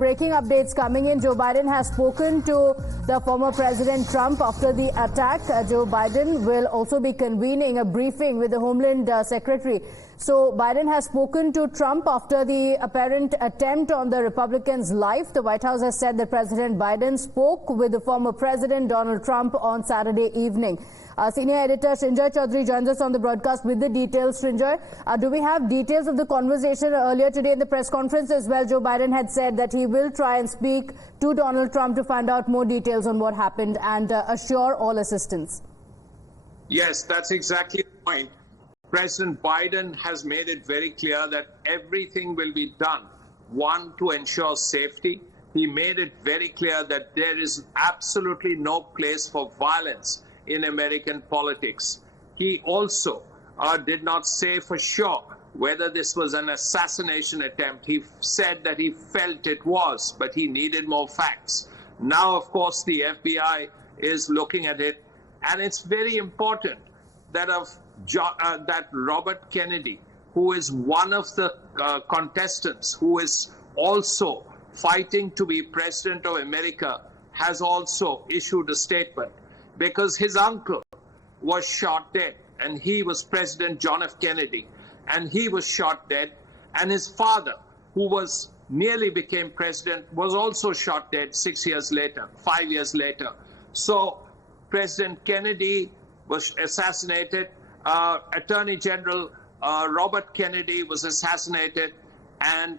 Breaking updates coming in. Joe Biden has spoken to the former President Trump after the attack. Joe Biden will also be convening a briefing with the Homeland Secretary. So Biden has spoken to Trump after the apparent attempt on the Republicans' life. The White House has said that President Biden spoke with the former President Donald Trump on Saturday evening. Senior editor Srinjoy Chaudhary joins us on the broadcast with the details. Srinjoy, do we have details of the conversation? Earlier today in the press conference as well, Joe Biden had said that he will try and speak to Donald Trump to find out more details on what happened and assure all assistance. Yes, that's exactly the point. President Biden has made it very clear that everything will be done, one, to ensure safety. He made it very clear that there is absolutely no place for violence in American politics. He also did not say for sure whether this was an assassination attempt. He said that he felt it was, but he needed more facts. Now, of course, the FBI is looking at it, and it's very important that that Robert Kennedy, who is one of the contestants, who is also fighting to be president of America, has also issued a statement, because his uncle was shot dead, and he was President John F. Kennedy, and he was shot dead, and his father, who was nearly became president, was also shot dead 5 years later. So President Kennedy was assassinated, Attorney General Robert Kennedy was assassinated, and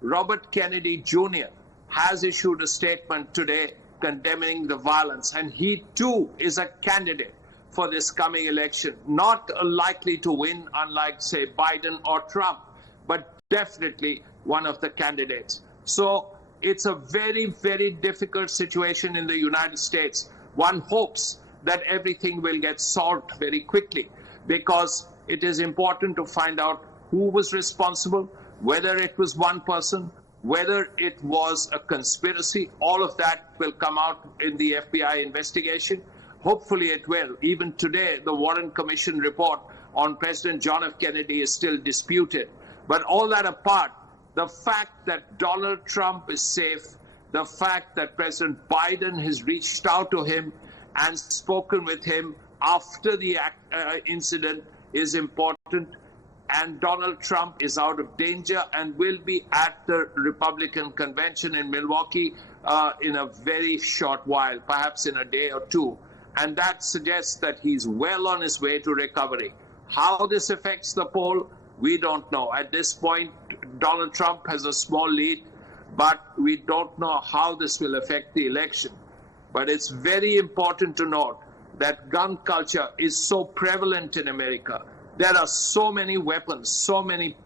Robert Kennedy Jr. has issued a statement today condemning the violence, and he too is a candidate for this coming election, not likely to win unlike, say, Biden or Trump, but definitely one of the candidates. So it's a very, very difficult situation in the United States. One hopes that everything will get solved very quickly, because it is important to find out who was responsible, whether it was one person, whether it was a conspiracy. All of that will come out in the FBI investigation. Hopefully it will. Even today, the Warren Commission report on President John F. Kennedy is still disputed. But all that apart, the fact that Donald Trump is safe, the fact that President Biden has reached out to him and spoken with him after the incident is important. And Donald Trump is out of danger and will be at the Republican convention in Milwaukee in a very short while, perhaps in a day or two. And that suggests that he's well on his way to recovery. How this affects the poll, we don't know. At this point, Donald Trump has a small lead, but we don't know how this will affect the election. But it's very important to note that gun culture is so prevalent in America. There are so many weapons, so many,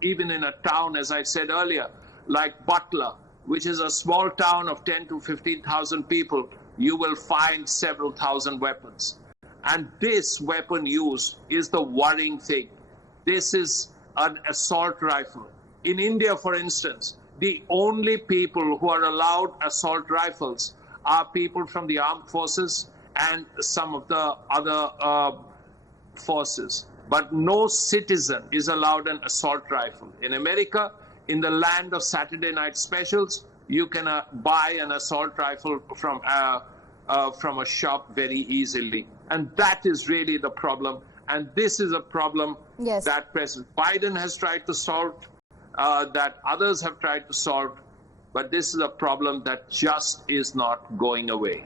even in a town, as I said earlier, like Butler, which is a small town of 10 to 15,000 people, you will find several thousand weapons. And this weapon use is the worrying thing. This is an assault rifle. In India, for instance, the only people who are allowed assault rifles are people from the armed forces and some of the other forces, but no citizen is allowed an assault rifle. In America, in the land of Saturday night specials, you can buy an assault rifle from a shop very easily. And that is really the problem. And this is a problem that President Biden has tried to solve, that others have tried to solve, but this is a problem that just is not going away.